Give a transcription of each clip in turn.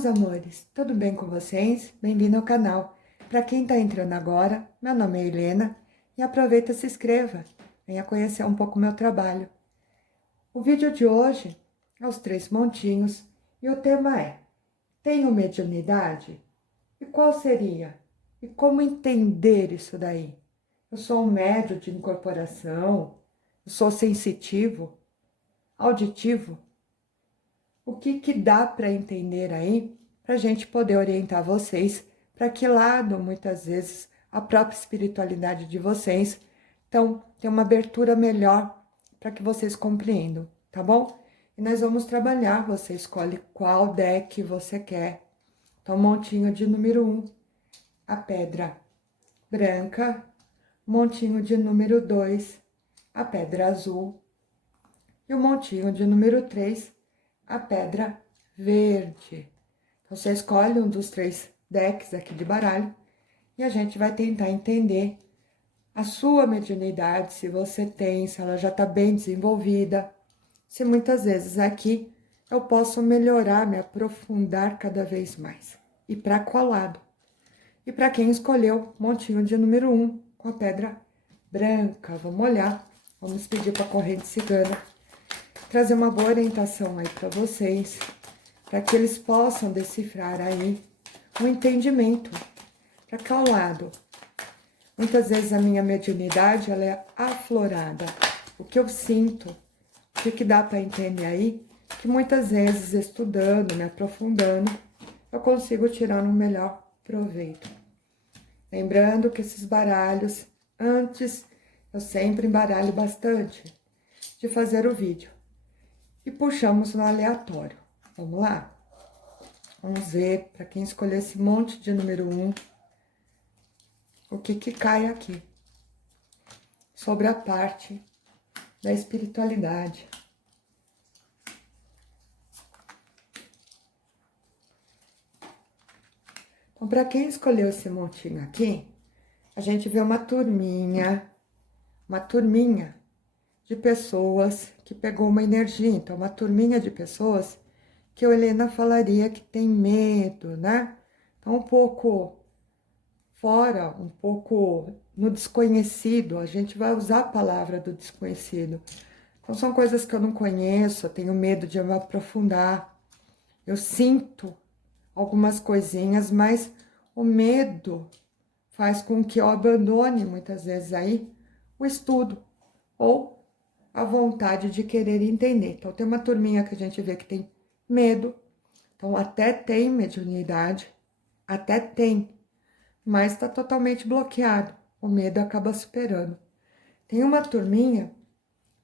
meus amores, tudo bem com vocês? Bem-vindo ao canal. Para quem está entrando agora, meu nome é Helena e aproveita e se inscreva, venha conhecer um pouco o meu trabalho. O vídeo de hoje é os 3 montinhos e o tema é: tenho mediunidade? E qual seria? E como entender isso daí? Eu sou um médium de incorporação? Eu sou sensitivo? Auditivo? O que dá para entender aí, para a gente poder orientar vocês para que lado, muitas vezes, a própria espiritualidade de vocês. Então, tem uma abertura melhor para que vocês compreendam, tá bom? E nós vamos trabalhar, você escolhe qual deck você quer. Então, montinho de número 1, a pedra branca. Montinho de número 2, a pedra azul. E o montinho de número 3, a pedra verde. Então, você escolhe um dos 3 decks aqui de baralho e a gente vai tentar entender a sua mediunidade, se você tem, se ela já está bem desenvolvida, se muitas vezes aqui eu posso melhorar, me aprofundar cada vez mais. E para qual lado? E para quem escolheu montinho de número 1 com a pedra branca, vamos olhar, vamos pedir para a corrente cigana trazer uma boa orientação aí para vocês, para que eles possam decifrar aí um entendimento. Para qual lado? Muitas vezes a minha mediunidade, ela é aflorada. O que eu sinto, o que dá para entender aí, que muitas vezes estudando, me aprofundando, eu consigo tirar um melhor proveito. Lembrando que esses baralhos, antes, eu sempre embaralho bastante de fazer o vídeo. E puxamos no aleatório. Vamos lá? Vamos ver, para quem escolher esse monte de número 1, o que cai aqui. Sobre a parte da espiritualidade. Então, para quem escolheu esse montinho aqui, a gente vê uma turminha de pessoas que pegou uma energia. Então, uma turminha de pessoas que a Helena falaria que tem medo, né? Então, um pouco fora, um pouco no desconhecido. A gente vai usar a palavra do desconhecido. Então, são coisas que eu não conheço, eu tenho medo de me aprofundar. Eu sinto algumas coisinhas, mas o medo faz com que eu abandone, muitas vezes, aí o estudo ou a vontade de querer entender. Então, tem uma turminha que a gente vê que tem medo, então até tem mediunidade, até tem, mas está totalmente bloqueado, o medo acaba superando. Tem uma turminha,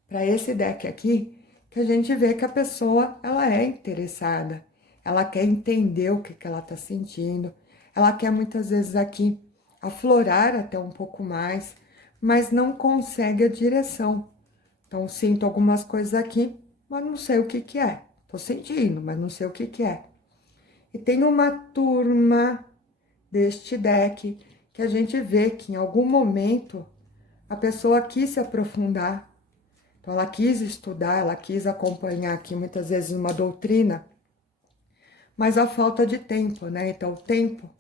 para esse deck aqui, que a gente vê que a pessoa, ela é interessada, ela quer entender o que ela está sentindo, ela quer muitas vezes aqui aflorar até um pouco mais, mas não consegue a direção. Então, sinto algumas coisas aqui, mas não sei o que é. Tô sentindo, mas não sei o que é. E tem uma turma deste deck que a gente vê que em algum momento a pessoa quis se aprofundar. Então, ela quis estudar, ela quis acompanhar aqui muitas vezes uma doutrina, mas a falta de tempo, né? Então, o tempo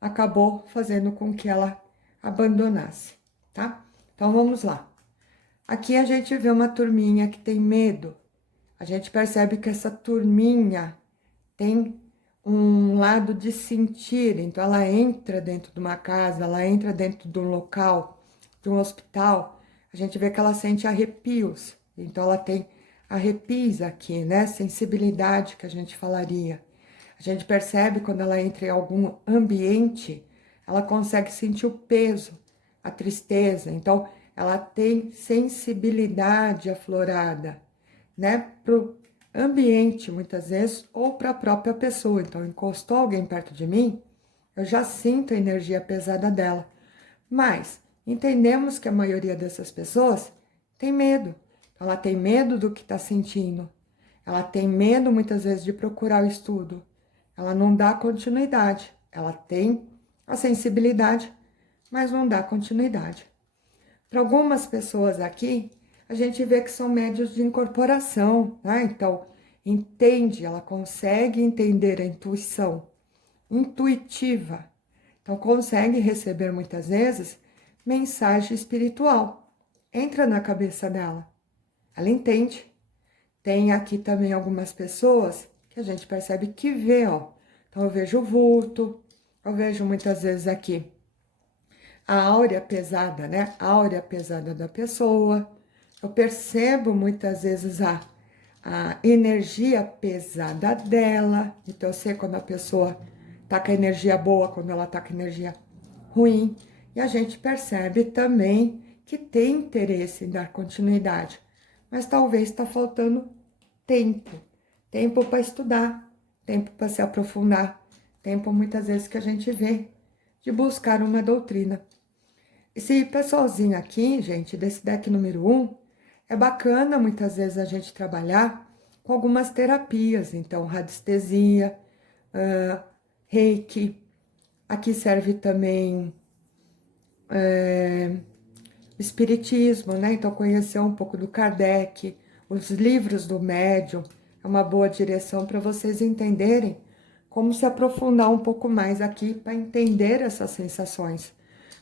acabou fazendo com que ela abandonasse, tá? Então, vamos lá. Aqui a gente vê uma turminha que tem medo. A gente percebe que essa turminha tem um lado de sentir. Então, ela entra dentro de uma casa, ela entra dentro de um local, de um hospital. A gente vê que ela sente arrepios. Então, ela tem arrepios aqui, né? Sensibilidade que a gente falaria. A gente percebe quando ela entra em algum ambiente, ela consegue sentir o peso, a tristeza. Então, ela tem sensibilidade aflorada, né, para o ambiente, muitas vezes, ou para a própria pessoa. Então, encostou alguém perto de mim, eu já sinto a energia pesada dela. Mas entendemos que a maioria dessas pessoas tem medo. Ela tem medo do que está sentindo. Ela tem medo, muitas vezes, de procurar o estudo. Ela não dá continuidade. Ela tem a sensibilidade, mas não dá continuidade. Para algumas pessoas aqui, a gente vê que são médios de incorporação, né? Então, entende, ela consegue entender a intuição, intuitiva. Então, consegue receber muitas vezes mensagem espiritual. Entra na cabeça dela, ela entende. Tem aqui também algumas pessoas que a gente percebe que vê, ó. Então, eu vejo o vulto, eu vejo muitas vezes aqui a áurea pesada, né? A áurea pesada da pessoa. Eu percebo muitas vezes a energia pesada dela. Então, eu sei quando a pessoa tá com a energia boa, quando ela tá com a energia ruim. E a gente percebe também que tem interesse em dar continuidade. Mas talvez está faltando tempo. Tempo para estudar, tempo para se aprofundar, tempo muitas vezes que a gente vê de buscar uma doutrina. Esse pessoalzinho aqui, gente, desse deck número 1, é bacana muitas vezes a gente trabalhar com algumas terapias. Então, radiestesia, reiki. Aqui serve também espiritismo, né? Então, conhecer um pouco do Kardec, os livros do médium, é uma boa direção para vocês entenderem como se aprofundar um pouco mais aqui para entender essas sensações.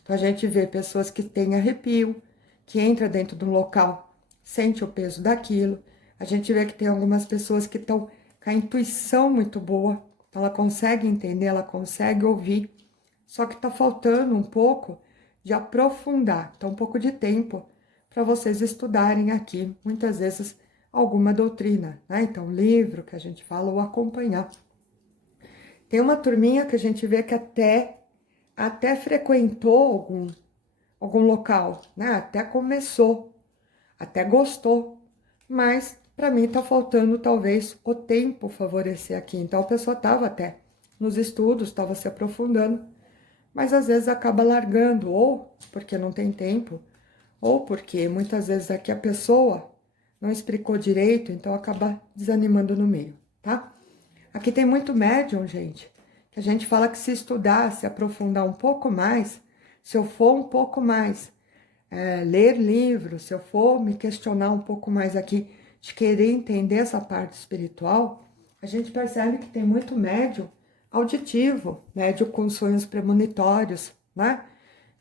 Então, a gente vê pessoas que têm arrepio, que entra dentro do local, sente o peso daquilo. A gente vê que tem algumas pessoas que estão com a intuição muito boa, então ela consegue entender, ela consegue ouvir, só que está faltando um pouco de aprofundar, então um pouco de tempo para vocês estudarem aqui, muitas vezes, alguma doutrina, né? Então, livro que a gente fala ou acompanhar. Tem uma turminha que a gente vê que até frequentou algum local, né? Até começou, até gostou, mas para mim tá faltando talvez o tempo favorecer aqui. Então a pessoa tava até nos estudos, estava se aprofundando, mas às vezes acaba largando, ou porque não tem tempo, ou porque muitas vezes aqui a pessoa não explicou direito, então acaba desanimando no meio, tá? Aqui tem muito médium, gente, que a gente fala que se estudar, se aprofundar um pouco mais, se eu for um pouco mais, ler livros, se eu for me questionar um pouco mais aqui, de querer entender essa parte espiritual, a gente percebe que tem muito médium auditivo, médium com sonhos premonitórios, né?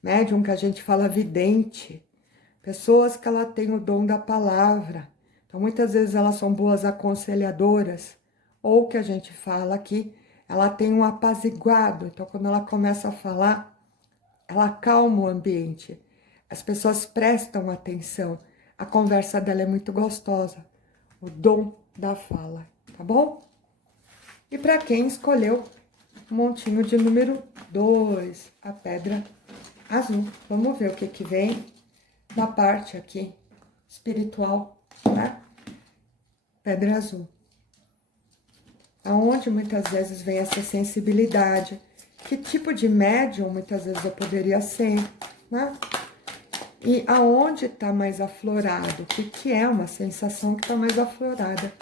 Médium que a gente fala vidente, pessoas que ela tem o dom da palavra. Então, muitas vezes elas são boas aconselhadoras, ou que a gente fala aqui, ela tem um apaziguado. Então, quando ela começa a falar, ela acalma o ambiente. As pessoas prestam atenção. A conversa dela é muito gostosa. O dom da fala, tá bom? E para quem escolheu o montinho de número 2, a pedra azul. Vamos ver o que que vem na parte aqui espiritual, né? Pedra azul. Aonde muitas vezes vem essa sensibilidade. Que tipo de médium muitas vezes eu poderia ser, né? E aonde está mais aflorado? O que é uma sensação que está mais aflorada?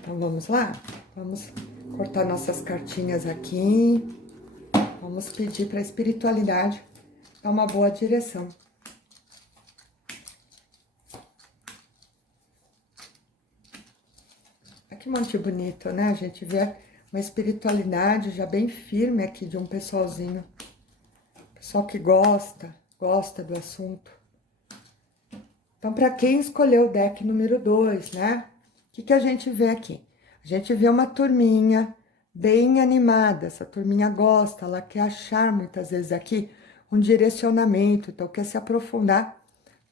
Então, vamos lá? Vamos cortar nossas cartinhas aqui. Vamos pedir para a espiritualidade dar uma boa direção. Olha que monte bonito, né? A gente vê uma espiritualidade já bem firme aqui de um pessoalzinho. Pessoal que gosta do assunto. Então, para quem escolheu o deck número 2, né? O que a gente vê aqui? A gente vê uma turminha bem animada. Essa turminha gosta, ela quer achar muitas vezes aqui um direcionamento, então quer se aprofundar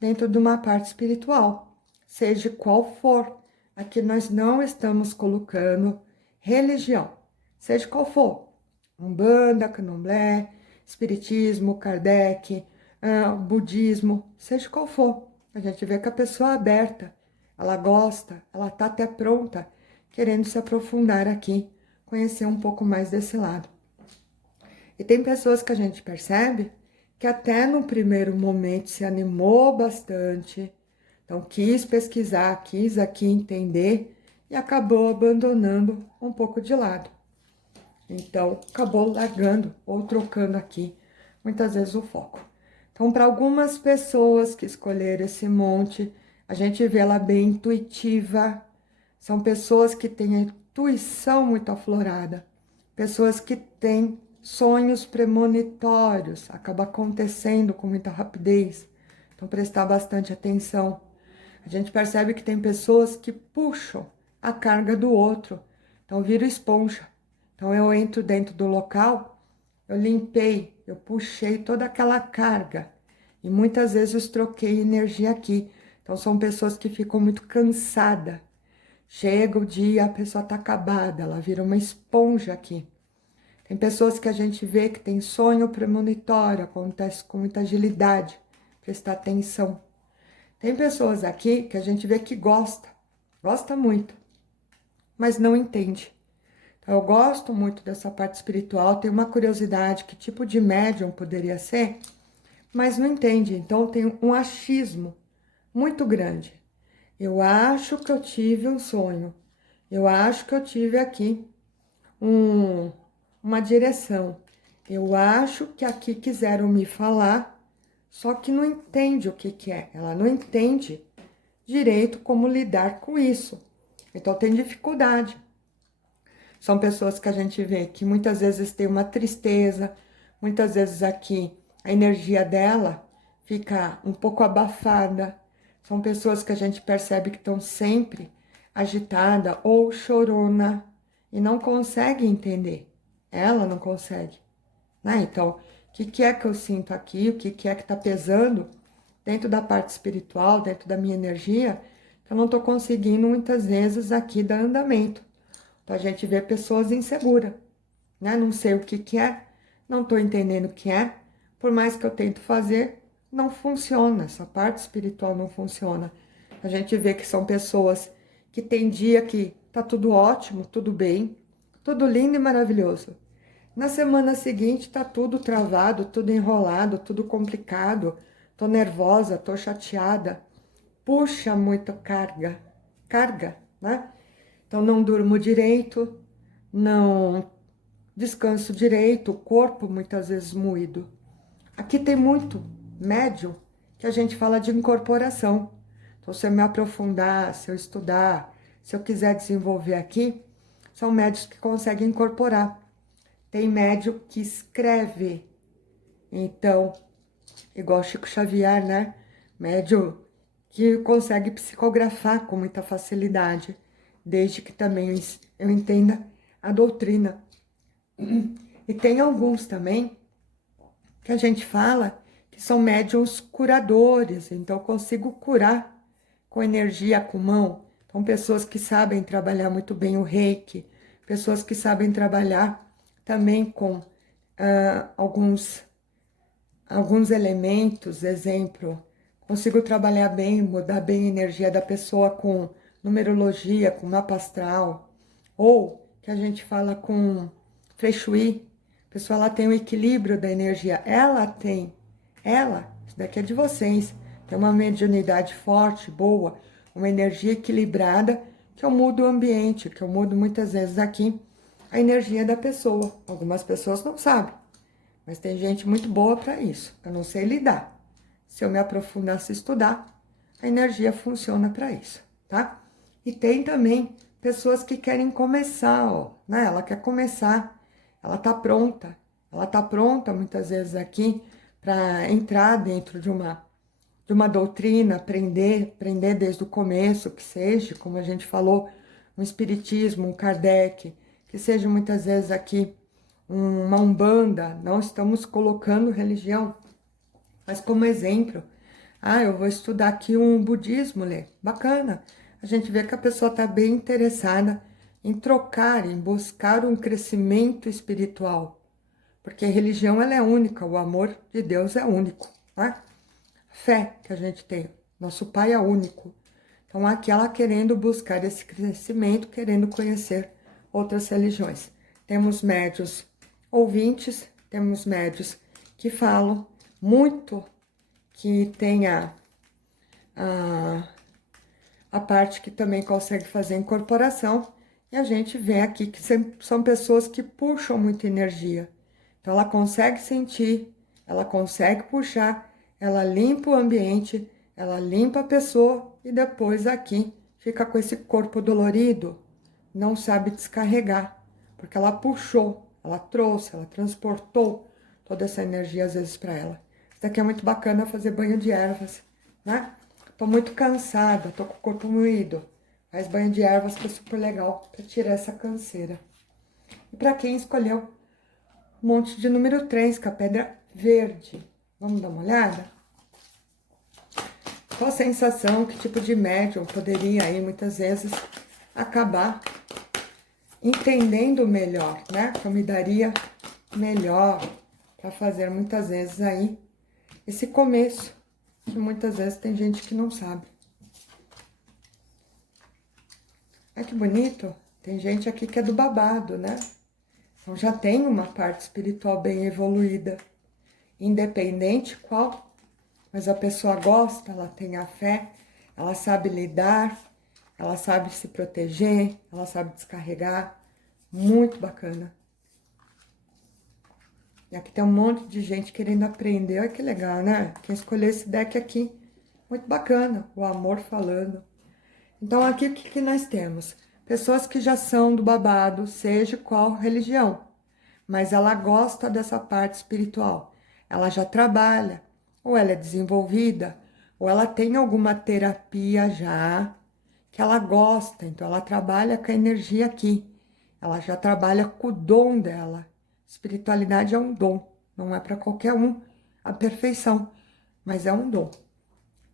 dentro de uma parte espiritual, seja qual for. Aqui nós não estamos colocando religião, seja qual for. Umbanda, Candomblé, Espiritismo, Kardec, budismo, seja qual for. A gente vê que a pessoa é aberta, ela gosta, ela tá até pronta, querendo se aprofundar aqui, conhecer um pouco mais desse lado. E tem pessoas que a gente percebe que até no primeiro momento se animou bastante, então quis pesquisar, quis aqui entender e acabou abandonando um pouco de lado. Então, acabou largando ou trocando aqui, muitas vezes, o foco. Então, para algumas pessoas que escolheram esse monte, a gente vê ela bem intuitiva, São pessoas que têm a intuição muito aflorada, pessoas que têm sonhos premonitórios, acaba acontecendo com muita rapidez. Então, prestar bastante atenção. A gente percebe que tem pessoas que puxam a carga do outro, então vira esponja. Então, eu entro dentro do local, eu limpei, eu puxei toda aquela carga e muitas vezes eu troquei energia aqui. Então, são pessoas que ficam muito cansadas. Chega o dia, a pessoa tá acabada, ela vira uma esponja aqui. Tem pessoas que a gente vê que tem sonho premonitório, acontece com muita agilidade, prestar atenção. Tem pessoas aqui que a gente vê que gosta muito, mas não entende. Então, eu gosto muito dessa parte espiritual, tenho uma curiosidade, que tipo de médium poderia ser, mas não entende. Então, tem um achismo muito grande. Eu acho que eu tive um sonho, eu acho que eu tive aqui uma direção, eu acho que aqui quiseram me falar, só que não entende o que é, ela não entende direito como lidar com isso, então tem dificuldade. São pessoas que a gente vê que muitas vezes tem uma tristeza, muitas vezes aqui a energia dela fica um pouco abafada. São pessoas que a gente percebe que estão sempre agitada ou chorona e não consegue entender. Ela não consegue, né? Então, o que é que eu sinto aqui? O que é que tá pesando dentro da parte espiritual, dentro da minha energia? Que eu não tô conseguindo muitas vezes aqui dar andamento. Então, a gente vê pessoas inseguras, né? Não sei o que é, não tô entendendo o que é. Por mais que eu tento fazer, não funciona. Essa parte espiritual não funciona. A gente vê que são pessoas que tem dia que tá tudo ótimo, tudo bem, tudo lindo e maravilhoso. Na semana seguinte tá tudo travado, tudo enrolado, tudo complicado. Tô nervosa, tô chateada. Puxa muita carga, né? Então não durmo direito, não descanso direito, o corpo muitas vezes moído. Aqui tem muito médium que a gente fala de incorporação. Então, se eu me aprofundar, se eu estudar, se eu quiser desenvolver aqui, são médios que conseguem incorporar. Tem médium que escreve, então, igual Chico Xavier, né? Médium que consegue psicografar com muita facilidade, desde que também eu entenda a doutrina. E tem alguns também que a gente fala que são médiums curadores, então eu consigo curar com energia, com mão. Então, pessoas que sabem trabalhar muito bem o reiki, pessoas que sabem trabalhar também com alguns elementos, exemplo, consigo trabalhar bem, mudar bem a energia da pessoa com numerologia, com mapa astral, ou que a gente fala com Fei Shui, a pessoa ela tem o equilíbrio da energia, isso daqui é de vocês, tem uma mediunidade forte, boa, uma energia equilibrada, que eu mudo o ambiente, que eu mudo muitas vezes aqui a energia da pessoa. Algumas pessoas não sabem, mas tem gente muito boa para isso. Eu não sei lidar. Se eu me aprofundasse e estudar, a energia funciona para isso, tá? E tem também pessoas que querem começar, ó, né? Ela quer começar, ela tá pronta muitas vezes aqui para entrar dentro de uma doutrina, aprender desde o começo, que seja, como a gente falou, um espiritismo, um Kardec, que seja muitas vezes aqui uma umbanda, não estamos colocando religião, mas como exemplo. Ah, eu vou estudar aqui um budismo, Lê. Bacana. A gente vê que a pessoa está bem interessada em trocar, em buscar um crescimento espiritual. Porque a religião ela é única, o amor de Deus é único, tá? A fé que a gente tem, nosso Pai é único. Então, aqui ela querendo buscar esse crescimento, querendo conhecer outras religiões. Temos médios ouvintes, temos médios que falam muito, que tem a parte que também consegue fazer incorporação, e a gente vê aqui que são pessoas que puxam muita energia. Então, ela consegue sentir, ela consegue puxar, ela limpa o ambiente, ela limpa a pessoa, e depois aqui fica com esse corpo dolorido, não sabe descarregar, porque ela puxou, ela trouxe, ela transportou toda essa energia às vezes para ela. Isso daqui é muito bacana, fazer banho de ervas, né? Tô muito cansada, tô com o corpo moído. Faz banho de ervas que é super legal para tirar essa canseira. E para quem escolheu monte de número 3, com a pedra verde. Vamos dar uma olhada? Qual a sensação, que tipo de médium poderia aí, muitas vezes, acabar entendendo melhor, né? Que eu me daria melhor para fazer, muitas vezes, aí, esse começo, que muitas vezes tem gente que não sabe. Olha que bonito, tem gente aqui que é do babado, né? Então, já tem uma parte espiritual bem evoluída, independente qual, mas a pessoa gosta, ela tem a fé, ela sabe lidar, ela sabe se proteger, ela sabe descarregar, muito bacana. E aqui tem um monte de gente querendo aprender, olha que legal, né? Quem escolheu esse deck aqui, muito bacana, o amor falando. Então, aqui o que nós temos? Pessoas que já são do babado, seja qual religião, mas ela gosta dessa parte espiritual. Ela já trabalha, ou ela é desenvolvida, ou ela tem alguma terapia já, que ela gosta, então ela trabalha com a energia aqui. Ela já trabalha com o dom dela. Espiritualidade é um dom, não é para qualquer um a perfeição, mas é um dom.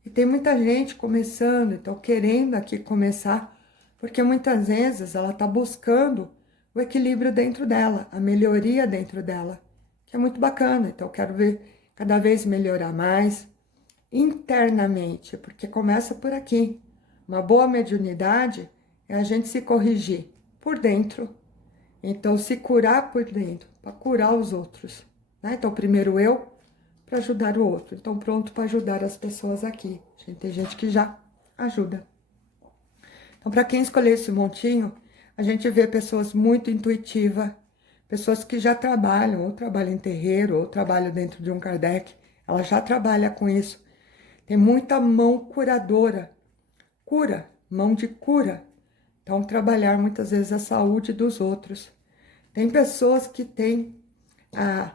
E tem muita gente começando, então querendo aqui começar, porque muitas vezes ela está buscando o equilíbrio dentro dela, a melhoria dentro dela, que é muito bacana. Então eu quero ver cada vez melhorar mais internamente, porque começa por aqui. Uma boa mediunidade é a gente se corrigir por dentro. Então, se curar por dentro, para curar os outros, né? Então, primeiro eu, para ajudar o outro. Então, pronto para ajudar as pessoas aqui. Tem gente que já ajuda. Então, para quem escolher esse montinho, a gente vê pessoas muito intuitivas, pessoas que já trabalham, ou trabalham em terreiro, ou trabalham dentro de um Kardec. Ela já trabalha com isso. Tem muita mão curadora. Cura, mão de cura. Então, trabalhar muitas vezes a saúde dos outros. Tem pessoas que têm a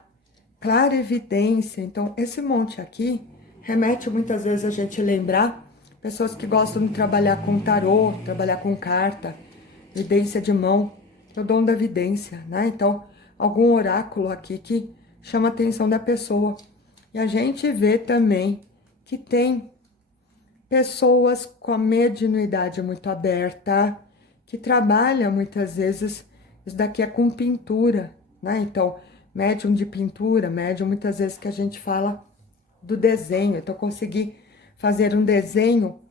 clara evidência. Então, esse monte aqui remete muitas vezes a gente lembrar pessoas que gostam de trabalhar com tarô, trabalhar com carta, vidência de mão, o dom da vidência, né? Então, algum oráculo aqui que chama a atenção da pessoa. E a gente vê também que tem pessoas com a mediunidade muito aberta, que trabalham muitas vezes, isso daqui é com pintura, né? Então, médium de pintura, médium muitas vezes que a gente fala do desenho. Então, conseguir fazer um desenho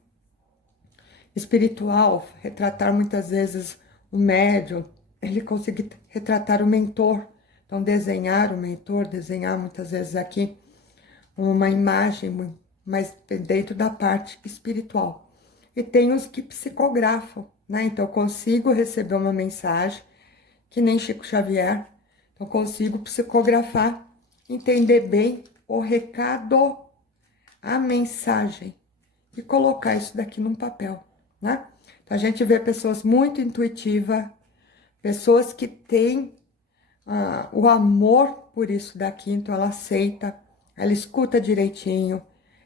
espiritual, retratar muitas vezes o médium, ele conseguir retratar o mentor. Então, desenhar o mentor, desenhar muitas vezes aqui uma imagem, mas dentro da parte espiritual. E tem os que psicografam, né? Então, eu consigo receber uma mensagem, que nem Chico Xavier, então consigo psicografar, entender bem o recado, a mensagem, e colocar isso daqui num papel, né? Então, a gente vê pessoas muito intuitivas, pessoas que têm o amor por isso daqui, então ela aceita, ela escuta direitinho,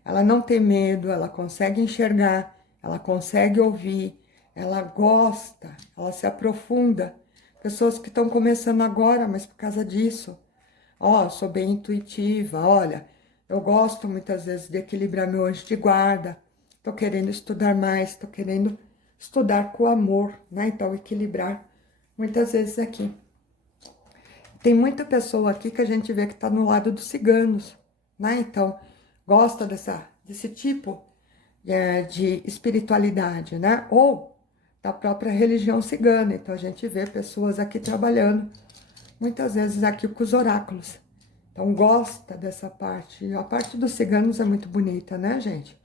ela não tem medo, ela consegue enxergar, ela consegue ouvir, ela gosta, ela se aprofunda. Pessoas que estão começando agora, mas por causa disso, ó, sou bem intuitiva, olha, eu gosto muitas vezes de equilibrar meu anjo de guarda, tô querendo estudar mais, tô querendo estudar com amor, né? Então, equilibrar muitas vezes aqui. Tem muita pessoa aqui que a gente vê que está no lado dos ciganos, né? Então, gosta desse tipo de espiritualidade, né? Ou da própria religião cigana. Então, a gente vê pessoas aqui trabalhando, muitas vezes aqui com os oráculos. Então, gosta dessa parte. E a parte dos ciganos é muito bonita, né, gente?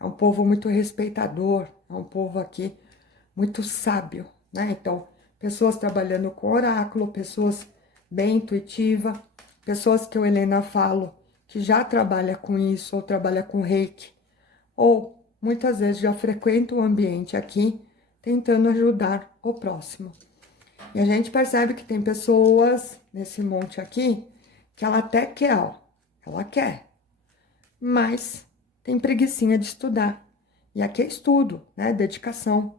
É um povo muito respeitador, é um povo aqui muito sábio, né? Então, pessoas trabalhando com oráculo, pessoas bem intuitiva, pessoas que Helena falo, que já trabalha com isso, ou trabalha com reiki, ou muitas vezes já frequenta o ambiente aqui, tentando ajudar o próximo. E a gente percebe que tem pessoas nesse monte aqui que ela até quer, ó, ela quer, mas tem preguicinha de estudar. E aqui é estudo, né? Dedicação.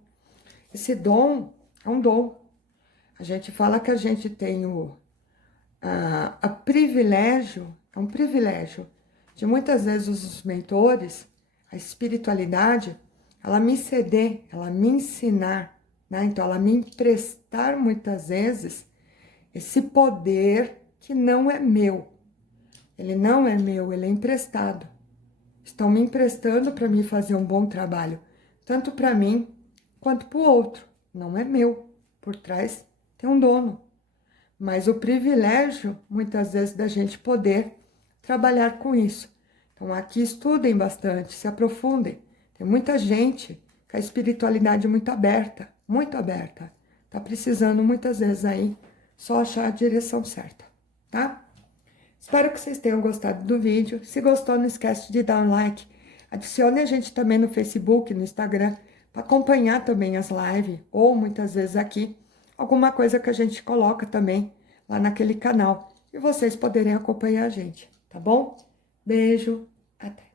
Esse dom é um dom. A gente fala que a gente tem a privilégio, é um privilégio de muitas vezes os mentores, a espiritualidade, ela me ceder, ela me ensinar, né? Então, ela me emprestar muitas vezes esse poder que não é meu. Ele não é meu, ele é emprestado. Estão me emprestando para mim fazer um bom trabalho, tanto para mim quanto para o outro. Não é meu. Por trás tem um dono. Mas o privilégio, muitas vezes, da gente poder trabalhar com isso. Então, aqui estudem bastante, se aprofundem. Tem muita gente com a espiritualidade muito aberta, muito aberta. Tá precisando, muitas vezes, aí, só achar a direção certa, tá? Espero que vocês tenham gostado do vídeo. Se gostou, não esquece de dar um like. Adicione a gente também no Facebook, no Instagram, para acompanhar também as lives, ou muitas vezes aqui, alguma coisa que a gente coloca também lá naquele canal. E vocês poderem acompanhar a gente, tá bom? Beijo, até!